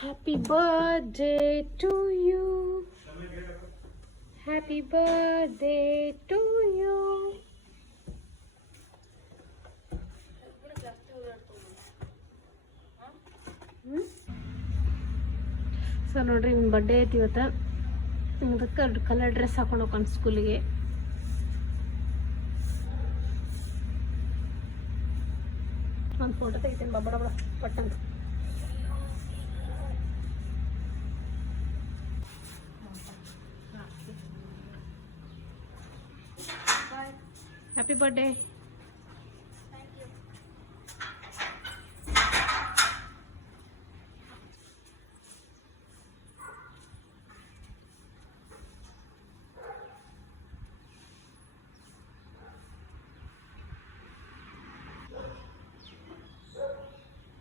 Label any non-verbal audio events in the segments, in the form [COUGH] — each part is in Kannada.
Happy birthday to you. Happy birthday to you. So ನೋಡ್ರಿ ನಿಮ್ಮ ಬರ್ಡೇ ಐತಿ ಇವತ್ತು ಅದಕ್ಕೆ ಕಲರ್ ಡ್ರೆಸ್ ಹಾಕೊಂಡು ಹೋಗ್ಕೊಂಡು ಸ್ಕೂಲಿಗೆ ಒಂದು ಫೋಟೋ ತೆಗಿತೀನಿ ಬಡ ಬಡ ಪಟ್ಟಂತ ಹ್ಯಾಪಿ ಬರ್ಡೇ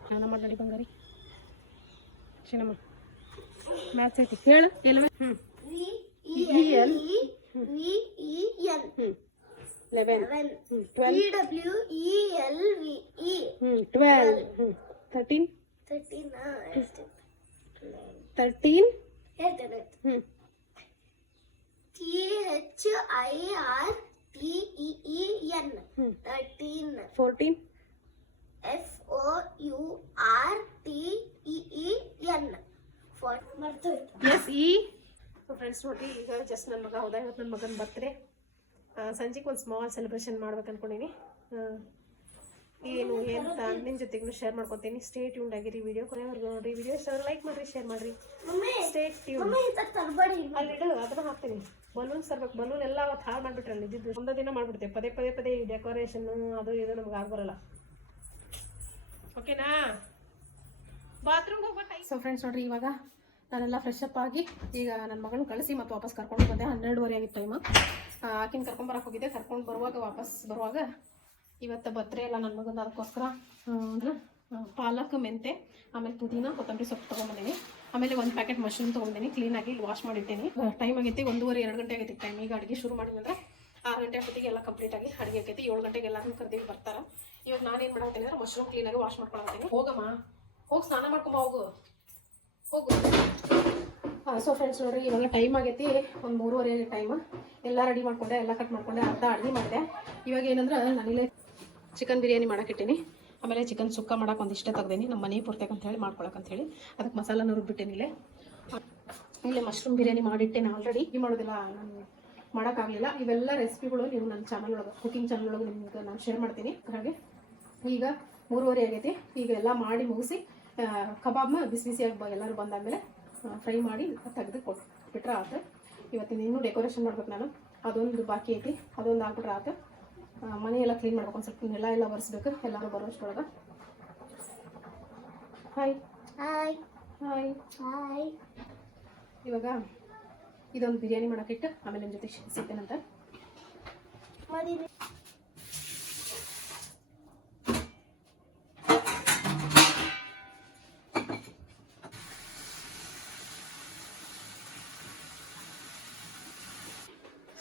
ಸ್ನಾನ ಮಾಡಿ ಬಂಗಾರಿ. ಚಿನ್ನಮ್ಮ ಮ್ಯಾಥ್ಸ್ ಐತಿ. ಹೇಳು ಎಲ್ಲ? ಹ್ಞೂ V E L. E V E N ಹ್ಞೂ eleven twelve W E L V. E. ಹ್ಞೂ ಟ್ವೆಲ್ ಹ್ಞೂ ತರ್ಟೀನ್ ಎಷ್ಟು? ತರ್ಟೀನ್ ಹೇಳ್ತೇನೆ H I R T E E N. ಹ್ಞೂ thirteen. Fourteen F O U R T E E N. Four ಮರ್ತೋಯ್ತು ಎಸ್ ಇ ಫ್ರೆಂಡ್ಸ್ ನೋಡಿ ಈಗ ಜಸ್ಟ್ ನನ್ನ ಮಗ ಹೌದಾ? ಇವತ್ತು ನನ್ನ ಮಗನ ಬರ್ತ್ಡೇ ಸಂಜೆಗೆ ಒಂದು ಸ್ಮಾಲ್ ಸೆಲೆಬ್ರೇಷನ್ ಮಾಡ್ಬೇಕು ಅನ್ಕೊಂಡಿನಿ. ಏನು ಅಂತ ನಿಮ್ಮ ಜೊತೆಗೂ ಶೇರ್ ಮಾಡ್ಕೊತೀನಿ. ಸ್ಟೇಟ್ ಟ್ಯೂನ್ ಆಗಿರಿ ವಿಡಿಯೋ ಕೊನೆವರೆಗೂ ನೋಡ್ರಿ. ವಿಡಿಯೋ ಇಷ್ಟ ಲೈಕ್ ಮಾಡಿರಿ ಶೇರ್ ಮಾಡಿರಿ. ಮಮ್ಮಿ ಸ್ಟೇಟ್ ಟ್ಯೂನ್ ಅಲ್ಲಿಡು ಅದನ್ನ ಹಾಕ್ತೀನಿ. ಬಲೂನ್ ಸರ್ಬೇಕು ಬಲೂನ್ ಎಲ್ಲ ಅವತ್ತು ಹಾಳು ಮಾಡಿಬಿಟ್ರೆ ಅಲ್ಲಿ ಇದ್ದಿದ್ದು. ಒಂದು ದಿನ ಮಾಡ್ಬಿಡ್ತೇವೆ ಪದೇ ಪದೇ ಪದೇ ಡೆಕೋರೇಷನ್ ಅದು ಇದು ನಮ್ಗೆ ಆಗ್ಬರಲ್ಲ ಓಕೆನಾ ಬಾತ್ರೂಮ್ಗೆ ಹೋಗ್ಬೇಕು ಸೊ ಫ್ರೆಂಡ್ಸ್ ನೋಡ್ರಿ ಇವಾಗ ನಾನೆಲ್ಲ ಫ್ರೆಶ್ ಅಪ್ ಆಗಿ ಈಗ ನನ್ನ ಮಗಳನ್ನ ಕಳಿಸಿ ಮತ್ತೆ ವಾಪಸ್ ಕರ್ಕೊಂಡು ಬಂದೆ. ಹನ್ನೆರಡುವರೆ ಆಗಿತ್ತು ಟೈಮು ಆಕಿನ ಕರ್ಕೊಂಬರಕ್ಕೆ ಹೋಗಿದ್ದೆ. ಕರ್ಕೊಂಡು ಬರುವಾಗ ವಾಪಸ್ ಬರುವಾಗ ಇವತ್ತು ಬತ್ರೆ ಎಲ್ಲ ನನ್ನ ಮಗನ ಅದಕ್ಕೋಸ್ಕರ ಅಂದ್ರೆ ಪಾಲಕ್ ಮೆಂತೆ ಆಮೇಲೆ ಪುದೀನ, ಕೊತ್ತಂಬರಿ ಸೊಪ್ಪು ತೊಗೊಂಬಂದಿನಿ. ಆಮೇಲೆ ಒಂದು ಪ್ಯಾಕೆಟ್ ಮಶ್ರೂಮ್ ತೊಗೊಂಡಿನಿ ಕ್ಲೀನಾಗಿ ವಾಶ್ ಮಾಡಿಟ್ಟೇನಿ. ಟೈಮ್ ಆಗೈತಿ ಒಂದೂವರೆ, ಎರಡು ಗಂಟೆ ಆಗೈತಿ. ಟೈಮ್ ಈಗ ಅಡುಗೆ ಶುರು ಮಾಡಿದ್ರೆ ಆರು ಗಂಟೆ ಹೊತ್ತಿಗೆ ಎಲ್ಲ ಕಂಪ್ಲೀಟ್ ಆಗಿ ಅಡುಗೆ ಆಗೈತಿ. ಏಳು ಗಂಟೆಗೆ ಎಲ್ಲರೂ ಕರ್ದೀವಿ ಬರ್ತಾರೆ. ಇವಾಗ ನಾನೇನು ಮಾಡತ್ತೀನಿ ಅಂದ್ರೆ ಮಶ್ರೂಮ್ ಕ್ಲೀನಾಗಿ ವಾಶ್ ಮಾಡ್ಕೊಳತ್ತೀನಿ ಹೋಗಮ್ಮ. ಹೋಗಿ ಸ್ನಾನ ಮಾಡ್ಕೊಂಬ, ಹೋಗು. ಹೋಗು. ಸೊ ಫ್ರೆಂಡ್ಸ್ ನೋಡ್ರಿ, ಇವಾಗ ಟೈಮ್ ಆಗೈತಿ, ಒಂದು ಮೂರುವರೆ ಟೈಮ್ ಎಲ್ಲ ರೆಡಿ ಮಾಡ್ಕೊಂಡೆ, ಎಲ್ಲ ಕಟ್ ಮಾಡ್ಕೊಂಡೆ, ಅರ್ಧ ಅಡುಗೆ ಮಾಡಿದೆ. ಇವಾಗ ಏನಂದ್ರೆ ನಾನಿಲ್ಲೇ ಚಿಕನ್ ಬಿರಿಯಾನಿ ಮಾಡೋಕ್ಕಿಟ್ಟಿನಿ ಆಮೇಲೆ ಚಿಕನ್ ಸುಕ್ಕ ಮಾಡೋಕೆ ಒಂದಿಷ್ಟೇ ತೆಗ್ದೀನಿ. ನಮ್ಮ ಮನೆ ಪೂರ್ತಕ್ಕೆ ಅಂತ ಹೇಳಿ ಹೇಳಿ. ಅದಕ್ಕೆ ಮಸಾಲಾನ ರುಬ್ಬಿಟ್ಟೇನಿ ಇಲ್ಲೇ. ಮಶ್ರೂಮ್ ಬಿರಿಯಾನಿ ಮಾಡಿಟ್ಟೇನೆ ಆಲ್ರೆಡಿ ಈ ಮಾಡೋದಿಲ್ಲ, ನಾನು ಮಾಡೋಕ್ಕಾಗಲಿಲ್ಲ ಇವೆಲ್ಲ ರೆಸಿಪಿಗಳು ನೀವು ನನ್ನ ಚಾನಲ್ ಒಳಗೆ ಕುಕಿಂಗ್ ಚಾನಲ್ ಒಳಗೆ ನಿಮ್ಗೆ ನಾನು ಶೇರ್ ಮಾಡ್ತೀನಿ. ಹಾಗೆ, ಈಗ ಮೂರುವರೆ ಆಗೈತಿ. ಈಗ ಎಲ್ಲ ಮಾಡಿ ಮುಗಿಸಿ ಕಬಾಬ್ನ ಬಿಸಿ ಬಿಸಿಯಾಗಿ ಎಲ್ಲರೂ ಬಂದಾದಮೇಲೆ ಫ್ರೈ ಮಾಡಿ ತೆಗೆದು ಕೊಟ್ಬಿಟ್ರೆ ಆತು. ಇವತ್ತಿನ ಇನ್ನೂ ಡೆಕೋರೇಷನ್ ಮಾಡ್ಬೇಕು ನಾನು. ಅದೊಂದು ಬಾಕಿ ಐತಿ. ಅದೊಂದು ಹಾಕ್ಬಿಟ್ರೆ ಆತು. ಮನೆಯೆಲ್ಲ ಮನೆ ಎಲ್ಲ ಕ್ಲೀನ್ ಮಾಡ್ಬೇಕು. ಒಂದು ಸ್ವಲ್ಪ ನೆಲ ಎಲ್ಲ ಒರೆಸ್ಬೇಕು. ಎಲ್ಲರೂ ಬರೋಷ್ಟೊಳಗೆ ಹಾಯ್ ಹಾಯ್ ಹಾಯ್ ಹಾಯ್ ಇವಾಗ ಇದೊಂದು ಬಿರಿಯಾನಿ ಮಾಡೋಕ್ಕಿಟ್ಟು ಆಮೇಲೆ ನಿಮ್ಮ ಜೊತೆ ಸಿಗ್ತೇನಂತ.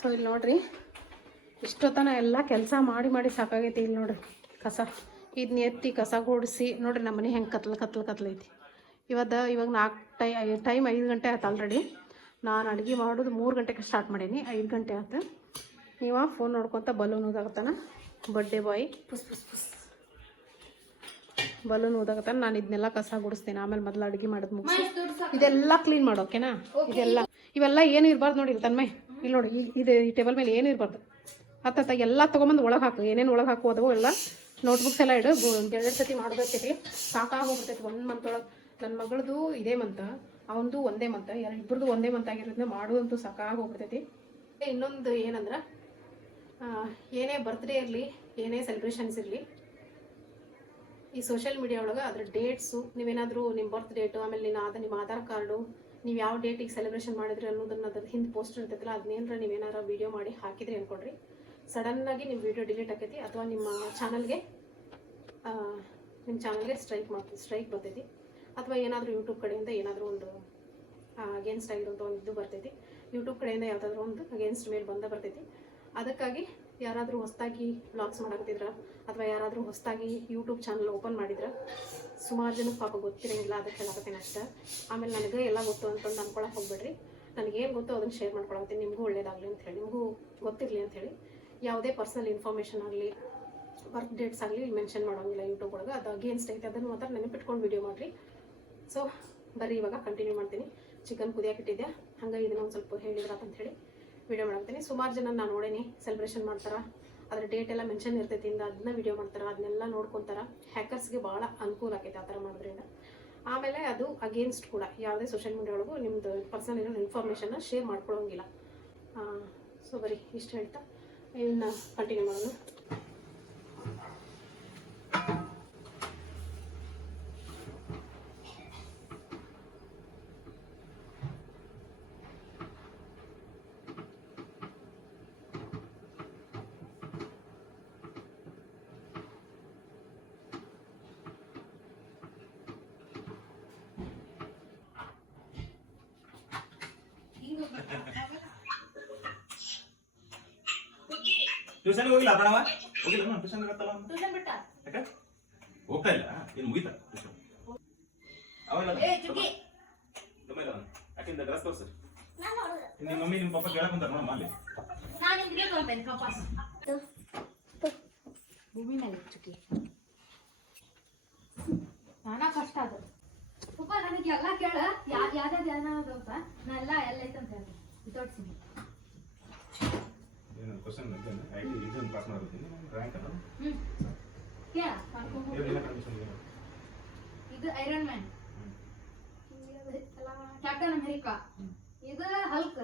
ಸೊ ಇಲ್ಲಿ ನೋಡ್ರಿ. ಇಷ್ಟೊತ್ತನ ಎಲ್ಲ ಕೆಲಸ ಮಾಡಿ ಮಾಡಿ ಸಾಕಾಗೈತಿ ಇಲ್ಲಿ ನೋಡ್ರಿ. ಕಸ. ಇದನ್ನ ಎತ್ತಿ ಕಸ ಗುಡಿಸಿ ನೋಡ್ರಿ ನಮ್ಮ ಮನೆ ಹೆಂಗೆ ಕತ್ಲು ಕತ್ಲು ಕತ್ಲೈತಿ ಇವತ್ತು ಇವಾಗ ನಾಲ್ಕು ಟೈ ಟೈಮ್ ಐದು ಗಂಟೆ ಆಯ್ತು ಆಲ್ರೆಡಿ ನಾನು ಅಡುಗೆ ಮಾಡೋದು ಮೂರು ಗಂಟೆಗೆ ಸ್ಟಾರ್ಟ್ ಮಾಡೀನಿ. ಐದು ಗಂಟೆ ಆಯ್ತು ನೀವು ಫೋನ್ ನೋಡ್ಕೊತ ಬಲೂನ್ ಊದಾಗತ್ತಾನ ಬರ್ಡೇ ಬಾಯ್ ಪುಸ್ ಪುಸ್ ಪುಸ್. ಬಲೂನ್ ಊದಾಗತ್ತಾನ ನಾನು ಇದನ್ನೆಲ್ಲ ಕಸ ಗುಡಿಸ್ತೀನಿ. ಆಮೇಲೆ ಮೊದಲು ಅಡುಗೆ ಮಾಡೋದು ಮುಗಿಸಿ. ಇದೆಲ್ಲ ಕ್ಲೀನ್ ಮಾಡೋಕೆನಾ ಇದೆಲ್ಲ. ಇವೆಲ್ಲ ಏನು ಇರಬಾರ್ದು ನೋಡಿ ತನ್ಮಯ್. ಇಲ್ಲಿ ನೋಡಿ ಇದು ಈ ಟೇಬಲ್ ಮೇಲೆ ಏನು ಇರಬಾರ್ದು? ಹತ್ತತ್ತ ಎಲ್ಲ ತೊಗೊಂಬಂದು ಒಳಗೆ ಹಾಕು. ಏನೇನು ಒಳಗೆ ಹಾಕು ಅದವು ಎಲ್ಲ ನೋಟ್ಬುಕ್ಸ್ ಎಲ್ಲ ಇಡು. ಎರಡು ಸತಿ ಮಾಡಬೇಕೈತಿ ಸಾಕಾಗೋಗ್ಬಿಡ್ತೈತಿ ಒಂದು ಮಂತ್ ಒಳಗೆ ನನ್ನ ಮಗಳದು ಇದೇ ಮಂತ ಅವನದು ಒಂದೇ ಮಂತ ಇಬ್ಬರದು ಒಂದೇ ಮಂತ್ ಆಗಿರೋದ್ರಿಂದ ಮಾಡೋದಂತೂ ಸಾಕಾಗೋಗ್ಬಿಡ್ತೈತಿ ಇನ್ನೊಂದು ಏನಂದ್ರೆ ಏನೇ ಬರ್ತ್ಡೇ ಇರಲಿ, ಏನೇ ಸೆಲೆಬ್ರೇಷನ್ಸ್ ಇರಲಿ, ಈ ಸೋಷಿಯಲ್ ಮೀಡಿಯಾ ಒಳಗೆ ಅದ್ರ ಡೇಟ್ಸು ನೀವೇನಾದರೂ ನಿಮ್ಮ ಬರ್ತ್ ಡೇಟು ಆಮೇಲೆ ನಿನ್ನ ಆದ ನಿಮ್ಮ ಆಧಾರ್ ಕಾರ್ಡು ನೀವು ಯಾವ ಡೇಟಿಗೆ ಸೆಲೆಬ್ರೇಷನ್ ಮಾಡಿದ್ರಿ ಅನ್ನೋದನ್ನ ಅದ್ರ ಹಿಂದೆ ಪೋಸ್ಟ್ ಇರ್ತೈತಲ್ಲ ಅದನ್ನೇನಾರ ನೀವೇನಾರ ವೀಡಿಯೋ ಮಾಡಿ ಹಾಕಿದ್ರಿ ಅನ್ಕೊಡ್ರಿ. ಸಡನ್ನಾಗಿ ನಿಮ್ಮ ವೀಡಿಯೋ ಡಿಲೀಟ್ ಆಕೈತಿ, ಅಥವಾ ನಿಮ್ಮ ಚಾನಲ್ಗೆ ನಿಮ್ಮ ಚಾನಲ್ಗೆ ಸ್ಟ್ರೈಕ್ ಮಾಡ್ತೀವಿ ಸ್ಟ್ರೈಕ್ ಬರ್ತೈತಿ. ಅಥವಾ ಏನಾದರೂ ಯೂಟ್ಯೂಬ್ ಕಡೆಯಿಂದ ಏನಾದರೂ ಒಂದು ಅಗೇನ್ಸ್ಟ್ ಆಗಿರೋಂಥ ಒಂದು ಇದು ಬರ್ತೈತಿ. ಯೂಟ್ಯೂಬ್ ಕಡೆಯಿಂದ ಯಾವುದಾದ್ರೂ ಒಂದು ಅಗೇನ್ಸ್ಟ್ ಮೇಲೆ ಬಂದ ಬರ್ತೈತಿ. ಅದಕ್ಕಾಗಿ ಯಾರಾದರೂ ಹೊಸದಾಗಿ ಬ್ಲಾಗ್ಸ್ ಮಾಡಕತ್ತಿದ್ರ ಅಥವಾ ಯಾರಾದರೂ ಹೊಸದಾಗಿ ಯೂಟ್ಯೂಬ್ ಚಾನಲ್ ಓಪನ್ ಮಾಡಿದ್ರೆ, ಸುಮಾರು ಜನಕ್ಕೆ ಪಾಪ ಗೊತ್ತಿರೋಂಗಿಲ್ಲ ಅದಕ್ಕೆ ಹೇಳಕತ್ತೇನೆ ಅಷ್ಟೇ. ಆಮೇಲೆ ನನಗೆ ಎಲ್ಲ ಗೊತ್ತು ಅಂತಂದು ಅನ್ಕೊಳಕ್ಕೆ ಹೋಗ್ಬೇಡ್ರಿ. ನನಗೇನು ಗೊತ್ತು ಅದನ್ನು ಶೇರ್ ಮಾಡ್ಕೊಳತ್ತೀನಿ ನಿಮಗೂ ಒಳ್ಳೇದಾಗಲಿ ಅಂತ ಹೇಳಿ, ನಿಮಗೂ ಗೊತ್ತಿರಲಿ ಅಂತ ಹೇಳಿ. ಯಾವುದೇ ಪರ್ಸನಲ್ ಇನ್ಫಾರ್ಮೇಷನ್ ಆಗಲಿ ಬರ್ತ್ ಡೇಟ್ಸ್ ಆಗಲಿ ಮೆನ್ಷನ್ ಮಾಡೋಂಗಿಲ್ಲ ಯೂಟ್ಯೂಬ್ ಒಳಗೆ. ಅದು ಅಗೇನ್ಸ್ಟ್ ಐತೆ, ಅದನ್ನು ಮಾತ್ರ ನೆನಪಿಟ್ಕೊಂಡು ವಿಡಿಯೋ ಮಾಡಿರಿ. ಸೊ ಬರ್ರಿ ಇವಾಗ ಕಂಟಿನ್ಯೂ ಮಾಡ್ತೀನಿ. ಚಿಕನ್ ಕುದಿಯಾಕಿಟ್ಟಿದ್ದೆ ಹಂಗಾಗಿ ಇದನ್ನ ಒಂದು ಸ್ವಲ್ಪ ಹೇಳಿದ್ರಾತ ಅಂತ ಹೇಳಿ. ವಿಡಿಯೋ ಮಾಡ್ತೀನಿ. ಸುಮಾರು ಜನ ನಾನು ನೋಡೇನಿ ಸೆಲೆಬ್ರೇಷನ್ ಮಾಡ್ತಾರೆ. ಅದ್ರ ಡೇಟ್ ಎಲ್ಲ ಮೆನ್ಷನ್ ಇರ್ತೈತಿ, ಇಂದ ಅದನ್ನ ವಿಡಿಯೋ ಮಾಡ್ತಾರೆ ಅದನ್ನೆಲ್ಲ ನೋಡ್ಕೊತಾರೆ. ಹ್ಯಾಕರ್ಸ್ಗೆ ಭಾಳ ಅನುಕೂಲ ಆಕೈತೆ ಆ ಥರ ಮಾಡೋದ್ರಿಂದ. ಆಮೇಲೆ ಅದು ಅಗೇನ್ಸ್ಟ್ ಕೂಡ, ಯಾವುದೇ ಸೋಷಿಯಲ್ ಮೀಡಿಯಾ ಒಳಗೂ ನಿಮ್ಮದು ಪರ್ಸನಲ್ ಇರೋ ಇನ್ಫಾರ್ಮೇಷನ್ನ ಶೇರ್ ಮಾಡ್ಕೊಳ್ಳೋಂಗಿಲ್ಲ ಸೊ ಬರೀ ಇಷ್ಟು ಹೇಳ್ತಾ, ಇನ್ನು ಕಂಟಿನ್ಯೂ ಮಾಡೋಣ. ಟ್ಯೂಷನ್ಗೆ ಹೋಗಿಲ್ಲ ಪ್ರಣವ? ಹೋಗಿಲ್ಲ ನಾನು ಟ್ಯೂಷನ್ ಇರತ್ತಲ್ಲ ಅವ್ನು. ಟ್ಯೂಷನ್ ಬಿಟ್ಟ? ಯಾಕೆ? ಹೋಗ್ತಾ ಇಲ್ಲ? ಏನು ಮುಗಿತಾ ಟ್ಯೂಷನ್? ಅವಲ್ಲ ಏ ಚುಕ್ಕಿ. ಯಾಕಿಂದ ಡ್ರೆಸ್ ತೋರ್ಸು? ನಾನು ನೋಡುದು. ನಿಮ್ಮ ಮಮ್ಮಿ ನಿಮ್ಮ ಪಪ್ಪ ಕೇಳಕ್ ನೋಡಿ ನೋಡಮ್ಮ ಅಲ್ಲಿ. ನಾನು ಹಿಂಗೆ ತೊಗೊಂತೇನೆ ಕಪಾಸ್ ಭೂಮಿ ಮೇಲೆ ಚುಕ್ಕಿ. ನಾನಾ ಕಷ್ಟ ಅದು. ಪಪ್ಪ ನನಗೆ ಎಲ್ಲ ಕೇಳ. ಯಾವ ಯಾವ್ದಾವ್ದು ಧ್ಯಾನ ಅಂತ. ನಾ ಎಲ್ಲ ಎಲ್ಲ ಅಂತ ಹೇಳಿ ತೋರಿಸ್ತೀನಿ ಏನು ಕ್ವಶನ್ ಐ ಟಿ ಇದನ್ನು ಪಾಸ್ ಮಾಡ್ತೀನಿ ರ್ಯಾಂಕ್ ಅಲ್ಲ ಹ್ಞೂ ಕೇಳ ಏನಿಲ್ಲ ಕಂಡೀಷನ್ ಇದು ಐರನ್ ಮ್ಯಾನ್ ಕ್ಯಾಪ್ಟನ್ ಅಮೆರಿಕಾ ಇದು ಹಲ್ಕ್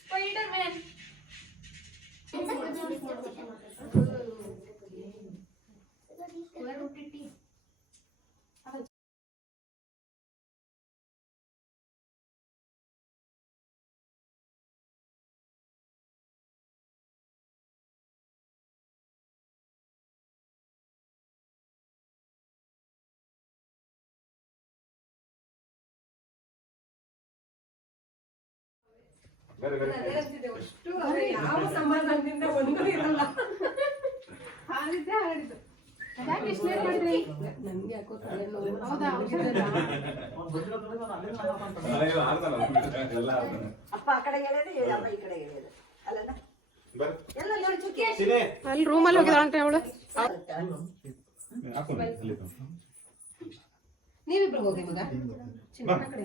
ಸ್ಪೈಡರ್ ಮ್ಯಾನ್ ಯಾವ ಸಮಾಧಾನದಿಂದ ಒಂದೂ ಇರಲ್ಲ. ಹಾಗಿದ್ದೆ ಹಾಡಿದ್ದು ಯಾಕೆ ಇಷ್ಟು ಲೇಟ್ ಮಾಡಿದ್ರಿ? ನನಗೆ ಯಾಕೋ ತಲೆನೋವು ಹೌದಾ ಅಪ್ಪ ಆ ಕಡೆ ಎಳೆದು ಅಮ್ಮ ಈ ಕಡೆ ಎಳೆದು. ಅಲ್ಲಲ್ಲ ಬರ್ರಿ. ಎಲ್ಲ ನೋಡಿ ಚುಕ್ಕಿ. ಅಲ್ಲಿ ರೂಮಲ್ಲಿ ಹೋಗಿದ ಅಂತ ಅವಳು. ನೀವಿಬ್ರು ಹೋಗಿ ಮಗ? ಚಿನ್ನ ಈ ಕಡೆ.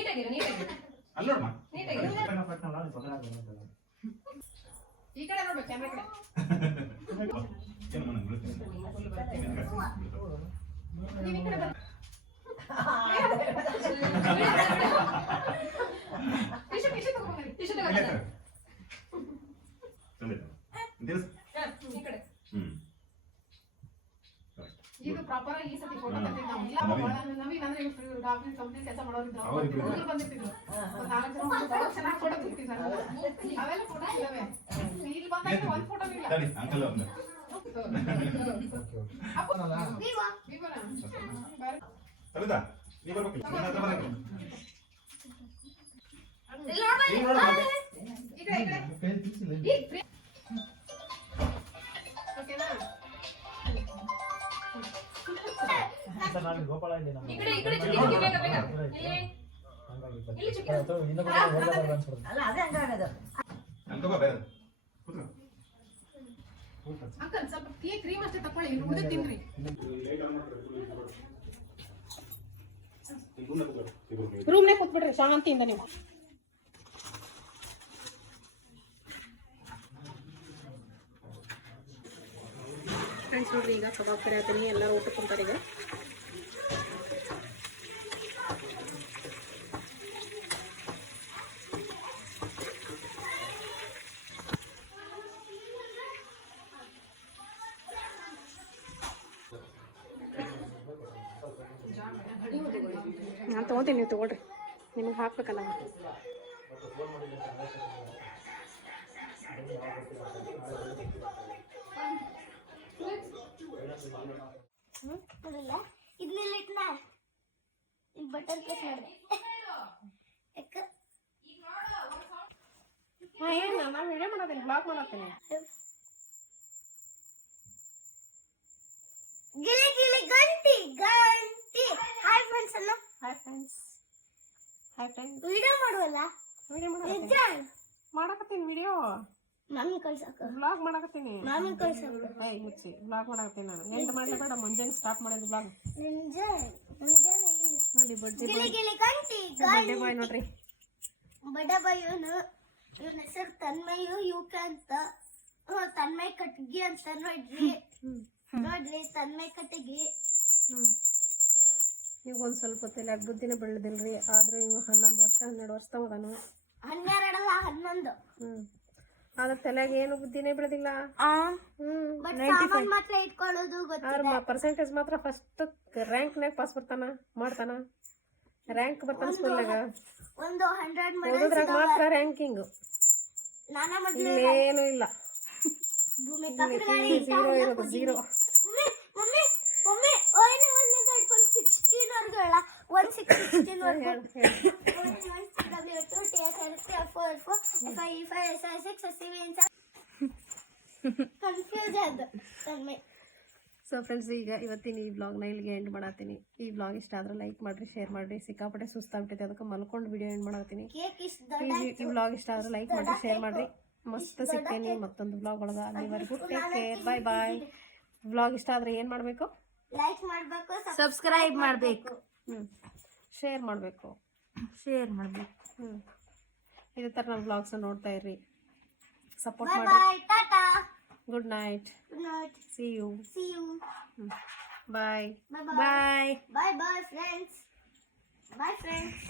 ನೀಟಾಗಿರು, ನೀಟಾಗಿರು. ಅಲ್ಲಿ ನೋಡಮ್ಮ. ನೀಟಾಗಿರು. ಈ ಕಡೆ ನೋಡ್ಬೇಕು ಕ್ಯಾಮ್ರಾ ಕಡೆ [LAUGHS] ಏನು ಮಾಡೋಣ, ಬಿಡ್ತೀನಿ. ನೀವ್ ಈ ಕಡೆ ಬನ್ನಿ. ಇದು ಪ್ರಾಪರ್ ಈ ಸತಿ ಫೋಟೋ ತೆಗ್ದಿದ್ದು ನಾವು. ಇಲ್ಲ, ಒಳ- ನವೀನ್ ಅಂದ್ರೆ ಇವ್ರು ಡಾಕ್ಟರ್ ಕಂಪ್ನಿ ಕೆಲಸ ಮಾಡೋರಿದ್ರು ಅವರಿಬ್ರು. ಹುಡುಗರು ಬಂದಿರ್ತಿದ್ರು ಒಂದ್ ನಾಲ್ಕು ಜನ ಹುಡುಗರು ಚೆನ್ನಾಗಿ ಫೋಟೋ ತೆಗ್ದಿದ್ದಾರೆ ಅವೆಲ್ಲ ಫೋಟೋ ಇಲ್ಲವೇ ಇಲ್ಲಿ ಬಂದಾಗ ಒಂದ್ ಫೋಟೋ ಇಲ್ಲ ತಡಿ, ಅಂಕಲ್ ಅವ್ರನ್ನ. ಅಪ್ಪ, ವಿವರ. ಬಾರೆ. ಸರಿದಾ? ನೀ ಬರ್ಬೇಕಿಲ್ಲ. ನಿನ್ನ ಹತ್ರ ಬರಕ್ಕೆ. ಇಲ್ಲಿ ನೋಡ್ಬಾ, ನೀನ್ ನೋಡು ಮತ್ತೆ. ಈ ಈ ಕಡೆ, ಈ ಕಡೆ ಚುಕ್ಕಿ, ಚುಕ್ಕಿ, ಬೇಗ, ಬೇಗ. ಇಲ್ಲಿ. ಇಲ್ಲಿ ಚುಕ್ಕಿ. ಅಲ್ಲ ಅದೇ ಹಂಗಾಗದು ಅಂತ ಬೇರೆ ಕೂತ್ಕೋ. ಅಂಕಲ್ ಸ್ವಲ್ಪ ಟೀ ಕ್ರೀಮ್ ಅಷ್ಟೇ ತಕೊಳ್ಳಿ ಇನ್ನು ಉಳಿದ ತಿನ್ರಿ ರೂಮ್ನೇ ಕೂತ್ಬಿಡ್ರಿ ಶಾಂತಿಯಿಂದ ನೀವು ಫ್ರೆಂಡ್ಸ್ ನೋಡ್ರಿ ಈಗ ಕಬಾಬ್ ಕರೆ ಹಾಕ್ತೀನಿ ಎಲ್ಲರೂ ಊಟ ಕುಂತಾರೆ ಈಗ ನಾನು ತೊಗೊತೀನಿ ನೀವು ತೊಗೊಳ್ರಿ. ನಿಮಗೆ ಹಾಕ್ಬೇಕಲ್ಲ. ಇದನ್ನೆಲ್ಲ ಇಟ್ನ ಬಟನ್ ಪ್ಲೇಸ್ ಮಾಡಿದೆ. ಹಾಂ ಏನು ನಾನು ವಿಡಿಯೋ ಮಾಡೋತೀನಿ ಬ್ಲಾಗ್ ಮಾಡತ್ತೀನಿ ಗಿಳಿ ಗಿಳಿ ಗಂಟಿ ಗಂಟಿ ಹಾಯ್ ಫ್ರೆಂಡ್ಸ್ ಅನ್ನ hi friends hi friends video ಮಾಡುವಲ್ಲ? Video ನಿಜ ಮಾಡಕತ್ತೀನಿ ವಿಡಿಯೋ ಮಾಮಿ ಕಳ್ಸಕ್ಕ ಬ್ಲಾಗ್ ಮಾಡಕತ್ತೀನಿ. ಮಾಮಿ ಕಳ್ಸಕ್ಕ ಹೇ ಮುಚ್ಚಿ. ಬ್ಲಾಗ್ ಮಾಡಕತ್ತೀನಿ ನಾನು. ಎಂಟು ಮಾಡಲೇಬೇಡ ಮುಂಜಾನೆ ಸ್ಟಾರ್ಟ್ ಮಾಡಿದ್ದು ಬ್ಲಾಗ್ ಮುಂಜಾನೆ ಇಲ್ಲಿ ನೋಡಿ ಬಡ್ಡಿ ಗಿಳಿ ಗಿಳಿ ಗಂಟಿ ಬಡ್ಡಿ ಬಾಯ್ ನೋಡ್ರಿ. ಬಡ ಬಾಯೋನು ಇವನ ಹೆಸರು ತನ್ಮಯ್ಯು ಯುಕ ಅಂತ. ತನ್ಮಯ್ ಕಟ್ಗಿ ಅಂತ ನೋಡ್ರಿ. ನೋಡ್ರಿ ತನ್ಮಯ್ ಕಟ್ಟಿಗೆ. ಹ್ಞೂ ಈಗ ಒಂದು ಸ್ವಲ್ಪ ತಲೆ ಬುದ್ಧಿನೇ ರೀ ಆದ್ರೆ ಇವು ಹನ್ನೊಂದು ವರ್ಷ ಹನ್ನೆರಡು ವರ್ಷ ತಗೋದನು ಹನ್ನೆರಡಲ್ಲ ಹನ್ನೊಂದು. ಹ್ಞೂ ಆದ್ರೆ ತಲೆಯಾಗ ಏನು ಬುದ್ಧಿನೇ ಬೆಳೆದಿಲ್ಲ. ಆದ್ರೆ ಪರ್ಸೆಂಟೇಜ್ ಮಾತ್ರ ಫಸ್ಟ್ ರ್ಯಾಂಕ್ನಾಗ ಪಾಸ್ ಬರ್ತಾನ ಮಾಡ್ತಾನ. ರ್ಯಾಂಕ್ ಬರ್ತಾನ ಸ್ಕೂಲ್ನಾಗ ಒಂದು ಹಂಡ್ರೆಡ್ ಓದೋದ್ರಾಗ ಮಾತ್ರ ರ್ಯಾಂಕಿಂಗ್ ಇಲ್ಲೇನು ಇಲ್ಲ. ಝೀರೋ ಇರೋದು ಝೀರೋ ಮಮ್ಮಿ ಮಮ್ಮಿ ಮಮ್ಮಿ ಓಯ್ನ ಒಂದಿಂದ ಹಿಡ್ಕೊಂಡು ಸಿಕ್ಸ್ಟೀನ್ ವರ್ಗು ಹೇಳ ಒನ್ ಸಿಕ್ಸ್ ಸಿಕ್ಸ್ಟೀನ್ ವರ್ಗು W two T S L C F four four F I five S I six S C V N confuse ಆದ ತನ್ಮಯ್ ಸೊ ಫ್ರೆಂಡ್ಸ್ ಈಗ ಇವತ್ತಿನ ಈ ಬ್ಲಾಗ್ನ ಇಲ್ಲಿಗೆ ಎಂಡ್ ಮಾಡತ್ತೀನಿ. ಈ ಬ್ಲಾಗ್ ಇಷ್ಟ ಆದ್ರೆ ಲೈಕ್ ಮಾಡಿರಿ ಶೇರ್ ಮಾಡಿರಿ. ಸಿಕ್ಕಾಪಟ್ಟೆ ಸುಸ್ತಾಗ್ಬಿಟ್ಟಿದೆ ಅದಕ್ಕೆ ಮಲ್ಕೊಂಡು ವಿಡಿಯೋ ಎಂಡ್ ಮಾಡತ್ತೀನಿ. ಈ ಬ್ಲಾಗ್ ಇಷ್ಟ ಆದ್ರೆ ಲೈಕ್ ಮಾಡಿ ಶೇರ್ ಮಾಡಿರಿ. ಮಸ್ತ್ ಸಿಗ್ತೇನೆ ಮತ್ತೊಂದು ಬ್ಲಾಗ್ ಒಳಗೆ. ಅಲ್ಲಿವರೆಗೂ take care bye bye blog ಇಷ್ಟ ಆದ್ರೆ ಏನು ಮಾಡಬೇಕು? ಲೈಕ್ ಮಾಡಬೇಕು ಸಬ್ಸ್ಕ್ರೈಬ್ ಮಾಡಬೇಕು. ಹ್ಞೂ ಶೇರ್ ಮಾಡಬೇಕು. ಶೇರ್ ಮಾಡಬೇಕು. ಹ್ಞೂ ಇದೇ ಥರ ನಮ್ಮ ಬ್ಲಾಗ್ಸ್ನ ನೋಡ್ತಾ ಇರ್ರಿ. ಸಪೋರ್ಟ್ ಮಾಡಿ. Good night good night see you see you bye bye bye bye bye bye friends bye friends